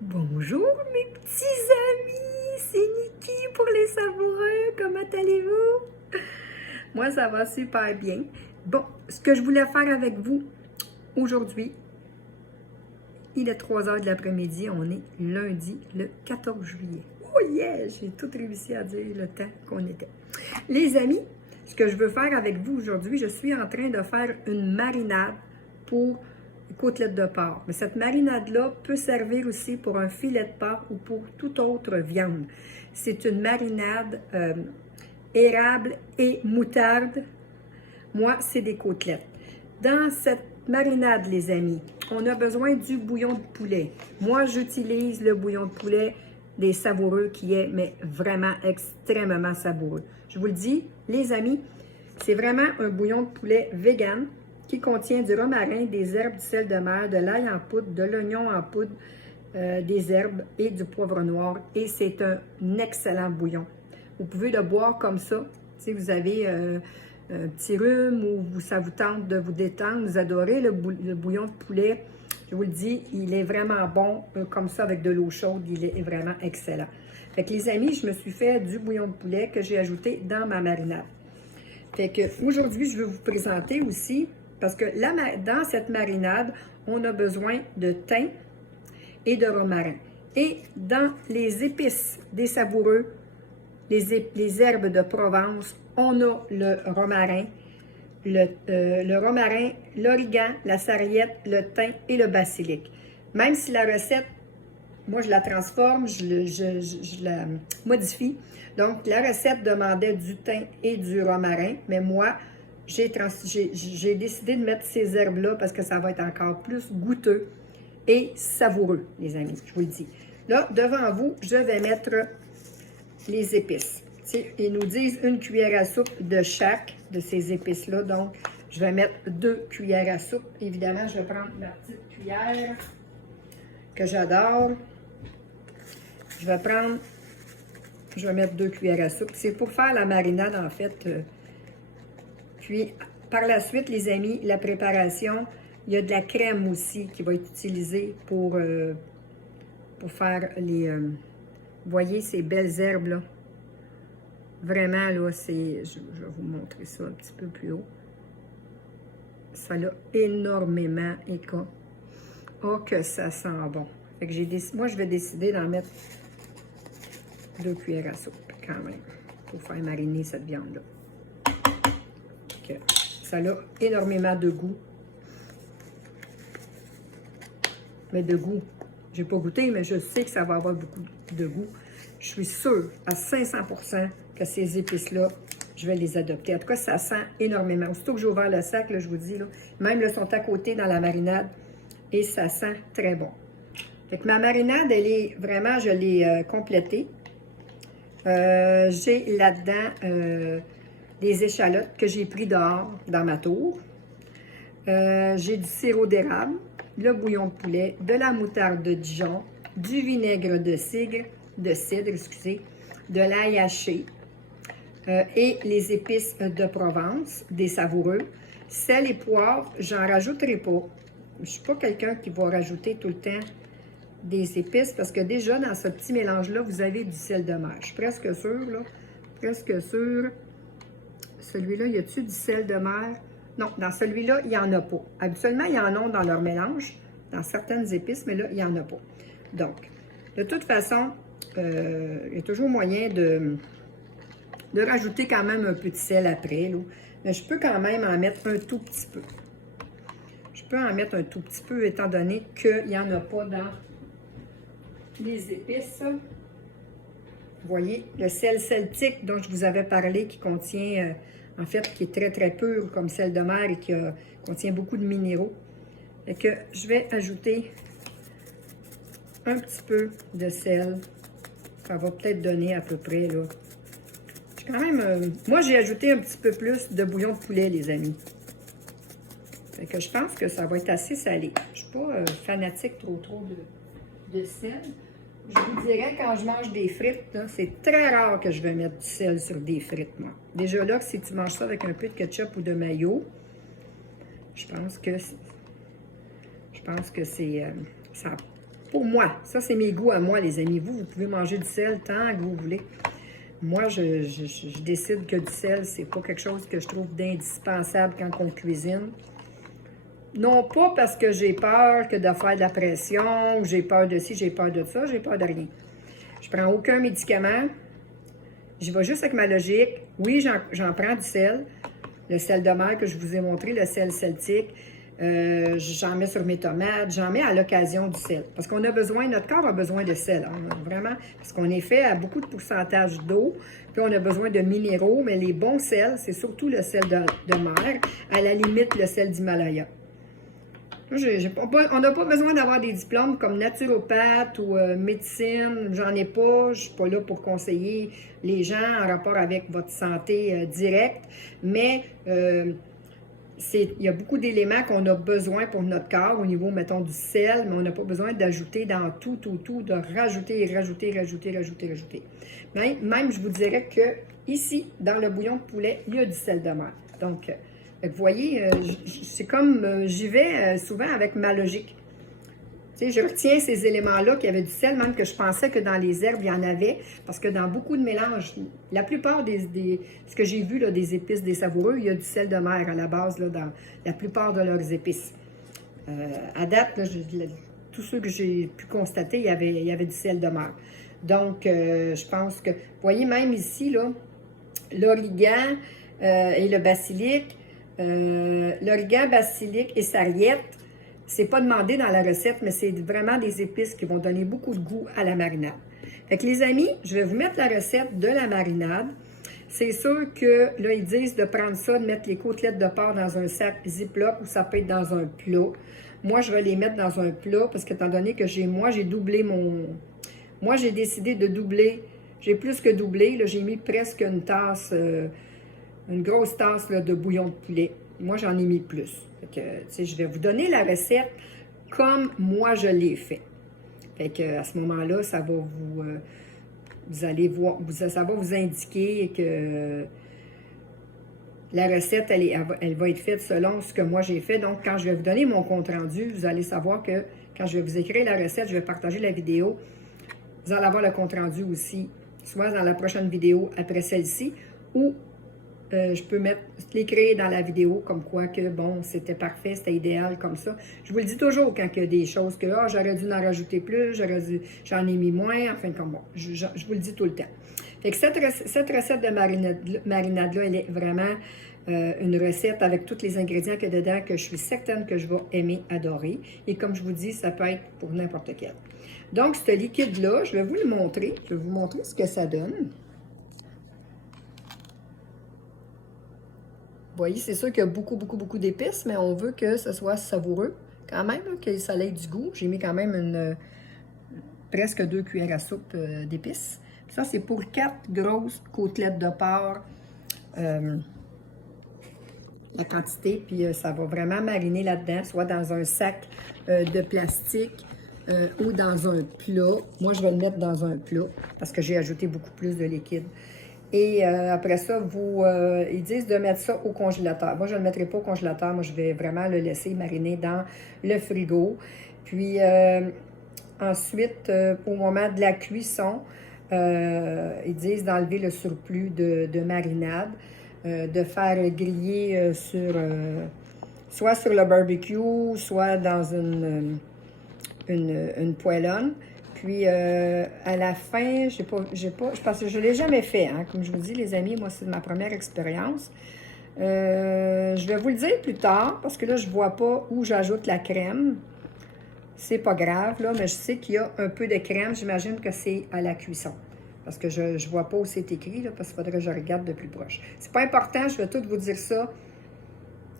Bonjour mes petits amis, c'est Niki pour les savoureux, comment allez-vous? Moi ça va super bien. Bon, ce que je voulais faire avec vous aujourd'hui, il est 3 heures de l'après-midi, on est lundi le 14 juillet. Oh yeah, j'ai tout réussi à dire le temps qu'on était. Les amis, ce que je veux faire avec vous aujourd'hui, je suis en train de faire une marinade pour côtelettes de porc. Mais cette marinade-là peut servir aussi pour un filet de porc ou pour toute autre viande. C'est une marinade érable et moutarde. Moi, c'est des côtelettes. Dans cette marinade, les amis, on a besoin du bouillon de poulet. Moi, j'utilise le bouillon de poulet des savoureux qui est mais vraiment extrêmement savoureux. Je vous le dis, les amis, c'est vraiment un bouillon de poulet vegan qui contient du romarin, des herbes, du sel de mer, de l'ail en poudre, de l'oignon en poudre, des herbes et du poivre noir. Et c'est un excellent bouillon. Vous pouvez le boire comme ça. Si vous avez un petit rhume ou ça vous tente de vous détendre, vous adorez le bouillon de poulet. Je vous le dis, il est vraiment bon comme ça avec de l'eau chaude. Il est vraiment excellent. Fait que les amis, je me suis fait du bouillon de poulet que j'ai ajouté dans ma marinade. Fait que aujourd'hui, je vais vous présenter aussi, parce que dans cette marinade, on a besoin de thym et de romarin. Et dans les épices des savoureux, les herbes de Provence, on a le romarin, l'origan, la sarriette, le thym et le basilic. Même si la recette, moi, je la transforme, je la modifie. Donc, la recette demandait du thym et du romarin, mais moi, j'ai décidé de mettre ces herbes-là parce que ça va être encore plus goûteux et savoureux, les amis, je vous le dis. Là, devant vous, je vais mettre les épices. Ils nous disent une cuillère à soupe de chaque de ces épices-là. Donc, je vais mettre 2 cuillères à soupe. Évidemment, je vais prendre ma petite cuillère que j'adore. Je vais mettre 2 cuillères à soupe. C'est pour faire la marinade, en fait. Puis, par la suite, les amis, la préparation, il y a de la crème aussi qui va être utilisée pour faire les... vous voyez ces belles herbes-là? Vraiment, là, c'est... Je vais vous montrer ça un petit peu plus haut. Ça a énormément éclat. Oh, que ça sent bon. Fait que moi, je vais décider d'en mettre 2 cuillères à soupe, quand même, pour faire mariner cette viande-là. Ça a énormément de goût. Mais de goût, j'ai pas goûté, mais je sais que ça va avoir beaucoup de goût. Je suis sûre à 500% que ces épices-là, je vais les adopter. En tout cas, ça sent énormément. Aussitôt que j'ai ouvert le sac, là, je vous dis, là, même là, sont à côté dans la marinade et ça sent très bon. Fait que ma marinade, elle est vraiment, je l'ai complétée. J'ai là-dedans des échalotes que j'ai pris dehors dans ma tour. J'ai du sirop d'érable, le bouillon de poulet, de la moutarde de Dijon, du vinaigre de cidre, de l'ail haché et les épices de Provence, des savoureux. Sel et poivre, j'en rajouterai pas. Je ne suis pas quelqu'un qui va rajouter tout le temps des épices parce que déjà dans ce petit mélange-là, vous avez du sel de mer. Je suis presque sûre, là, presque sûre. Celui-là, y a-t-il du sel de mer? Non, dans celui-là, il n'y en a pas. Habituellement, il y en a dans leur mélange, dans certaines épices, mais là, il n'y en a pas. Donc, de toute façon, il y a toujours moyen de rajouter quand même un peu de sel après, là. Mais je peux quand même en mettre un tout petit peu. Je peux en mettre un tout petit peu, étant donné qu'il n'y en a pas dans les épices. Vous voyez, le sel celtique dont je vous avais parlé, qui contient, en fait, qui est très, très pur comme sel de mer et qui contient beaucoup de minéraux. Fait que je vais ajouter un petit peu de sel. Ça va peut-être donner à peu près, là. Quand même, moi, j'ai ajouté un petit peu plus de bouillon de poulet, les amis. Fait que je pense que ça va être assez salé. Je ne suis pas fanatique trop de sel. Je vous dirais, quand je mange des frites, c'est très rare que je vais mettre du sel sur des frites, moi. Déjà là, si tu manges ça avec un peu de ketchup ou de mayo, je pense que c'est ça pour moi. Ça, c'est mes goûts à moi, les amis. Vous pouvez manger du sel tant que vous voulez. Moi, je décide que du sel, c'est pas quelque chose que je trouve d'indispensable quand on cuisine. Non pas parce que j'ai peur que de faire de la pression, ou j'ai peur de ci, j'ai peur de ça, j'ai peur de rien. Je prends aucun médicament. J'y vais juste avec ma logique. Oui, j'en prends du sel. Le sel de mer que je vous ai montré, le sel celtique. J'en mets sur mes tomates. J'en mets à l'occasion du sel. Parce qu'on a besoin, notre corps a besoin de sel. Vraiment, parce qu'on est fait à beaucoup de pourcentage d'eau. Puis on a besoin de minéraux. Mais les bons sels, c'est surtout le sel de mer. À la limite, le sel d'Himalaya. On n'a pas besoin d'avoir des diplômes comme naturopathe ou médecine. J'en ai pas. Je ne suis pas là pour conseiller les gens en rapport avec votre santé directe. Mais il y a beaucoup d'éléments qu'on a besoin pour notre corps au niveau, mettons, du sel, mais on n'a pas besoin d'ajouter dans tout, de rajouter. Même, je vous dirais que ici, dans le bouillon de poulet, il y a du sel de mer. Donc, vous voyez, c'est comme j'y vais souvent avec ma logique. Tu sais, je retiens ces éléments-là, qu'il y avait du sel, même que je pensais que dans les herbes, il y en avait, parce que dans beaucoup de mélanges, la plupart ce que j'ai vu, là, des épices, des savoureux, il y a du sel de mer à la base, là, dans la plupart de leurs épices. À date, là, tous ceux que j'ai pu constater, il y avait du sel de mer. Donc, je pense que, vous voyez, même ici, là, l'origan et le basilic, l'origan, basilic et sarriette, c'est pas demandé dans la recette, mais c'est vraiment des épices qui vont donner beaucoup de goût à la marinade. Fait que les amis, je vais vous mettre la recette de la marinade. C'est sûr que, là, ils disent de prendre ça, de mettre les côtelettes de porc dans un sac Ziploc ou ça peut être dans un plat. Moi, je vais les mettre dans un plat parce qu'étant donné que j'ai doublé Moi, j'ai décidé de doubler. J'ai plus que doublé. J'ai mis presque une tasse... une grosse tasse là, de bouillon de poulet. Moi, j'en ai mis plus. Fait que, je vais vous donner la recette comme moi je l'ai fait. Fait que, à ce moment-là, ça va vous allez voir, ça va vous indiquer que la recette, elle va être faite selon ce que moi j'ai fait. Donc, quand je vais vous donner mon compte-rendu, vous allez savoir que quand je vais vous écrire la recette, je vais partager la vidéo. Vous allez avoir le compte-rendu aussi, soit dans la prochaine vidéo après celle-ci, ou je peux l'écrire dans la vidéo comme quoi que, bon, c'était parfait, c'était idéal comme ça. Je vous le dis toujours quand il y a des choses que, j'aurais dû en rajouter plus, j'en ai mis moins, enfin, comme bon, je vous le dis tout le temps. Fait que cette recette de marinade-là, elle est vraiment une recette avec tous les ingrédients qu'il y a dedans que je suis certaine que je vais aimer, adorer. Et comme je vous dis, ça peut être pour n'importe quel. Donc, ce liquide-là, je vais vous le montrer. Je vais vous montrer ce que ça donne. Vous voyez, c'est sûr qu'il y a beaucoup d'épices, mais on veut que ce soit savoureux quand même, là, que ça ait du goût. J'ai mis quand même presque 2 cuillères à soupe d'épices. Ça, c'est pour 4 grosses côtelettes de porc. La quantité, puis ça va vraiment mariner là-dedans, soit dans un sac de plastique ou dans un plat. Moi, je vais le mettre dans un plat parce que j'ai ajouté beaucoup plus de liquide. Et après ça, ils disent de mettre ça au congélateur. Moi, je ne le mettrai pas au congélateur. Moi, je vais vraiment le laisser mariner dans le frigo. Puis ensuite, au moment de la cuisson, ils disent d'enlever le surplus de marinade, de faire griller soit sur le barbecue, soit dans une poêlonne. Puis, à la fin, je pense que je ne l'ai jamais fait, hein. Comme je vous dis, les amis, moi, c'est ma première expérience. Je vais vous le dire plus tard, parce que là, je ne vois pas où j'ajoute la crème. C'est pas grave, là, mais je sais qu'il y a un peu de crème. J'imagine que c'est à la cuisson. Parce que je ne vois pas où c'est écrit, là, parce qu'il faudrait que je regarde de plus proche. C'est pas important, je vais tout vous dire ça.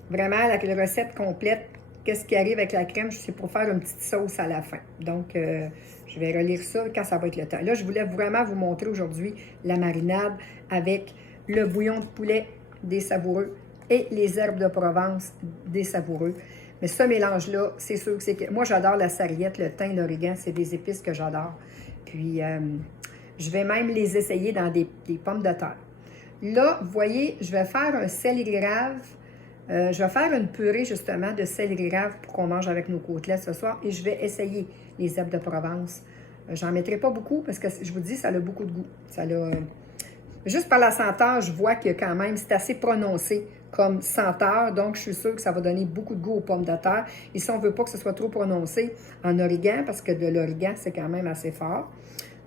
Vraiment, la recette complète. Qu'est-ce qui arrive avec la crème? C'est pour faire une petite sauce à la fin. Donc, je vais relire ça quand ça va être le temps. Là, je voulais vraiment vous montrer aujourd'hui la marinade avec le bouillon de poulet des savoureux et les herbes de Provence des savoureux. Mais ce mélange-là, c'est sûr que c'est... Moi, j'adore la sarriette, le thym, l'origan. C'est des épices que j'adore. Puis, je vais même les essayer dans des pommes de terre. Là, vous voyez, je vais faire un céleri rave. Je vais faire une purée, justement, de céleri rave pour qu'on mange avec nos côtelettes ce soir. Et je vais essayer les herbes de Provence. J'en mettrai pas beaucoup parce que je vous dis, ça a beaucoup de goût. Ça a, juste par la senteur, je vois que quand même, c'est assez prononcé comme senteur. Donc, je suis sûre que ça va donner beaucoup de goût aux pommes de terre. Et si on ne veut pas que ce soit trop prononcé en origan, parce que de l'origan, c'est quand même assez fort.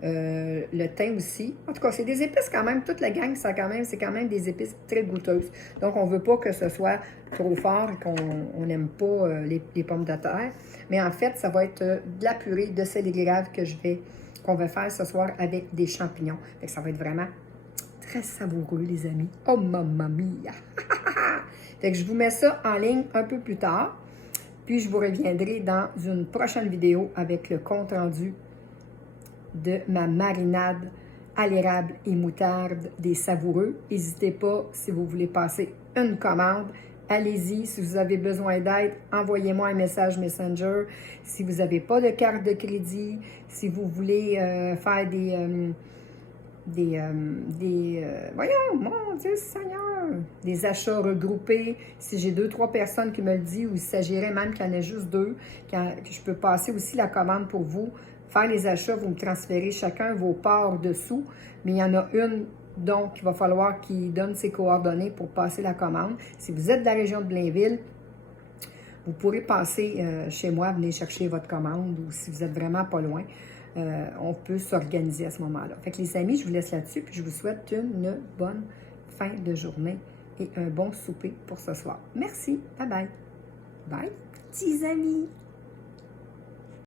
Le thym aussi. En tout cas, c'est des épices quand même. Toute la gang, c'est quand même des épices très goûteuses. Donc, on ne veut pas que ce soit trop fort et qu'on n'aime pas les pommes de terre. Mais en fait, ça va être de la purée de céleri grave qu'on va faire ce soir avec des champignons. Fait que ça va être vraiment très savoureux, les amis. Oh, mamma mia! Fait que je vous mets ça en ligne un peu plus tard. Puis, je vous reviendrai dans une prochaine vidéo avec le compte rendu de ma marinade à l'érable et moutarde des savoureux. N'hésitez pas, si vous voulez passer une commande, allez-y. Si vous avez besoin d'aide, envoyez-moi un message Messenger. Si vous n'avez pas de carte de crédit, si vous voulez faire voyons, mon Dieu Seigneur, des achats regroupés. Si j'ai 2-3 personnes qui me le disent, ou il s'agirait même qu'il y en ait juste 2, que je peux passer aussi la commande pour vous, faire les achats, vous me transférez chacun vos parts dessous, mais il y en a une, donc, il va falloir qu'il donne ses coordonnées pour passer la commande. Si vous êtes de la région de Blainville, vous pourrez passer chez moi, venir chercher votre commande, ou si vous êtes vraiment pas loin, on peut s'organiser à ce moment-là. Fait que les amis, je vous laisse là-dessus, puis je vous souhaite une bonne fin de journée et un bon souper pour ce soir. Merci. Bye bye. Bye, petits amis.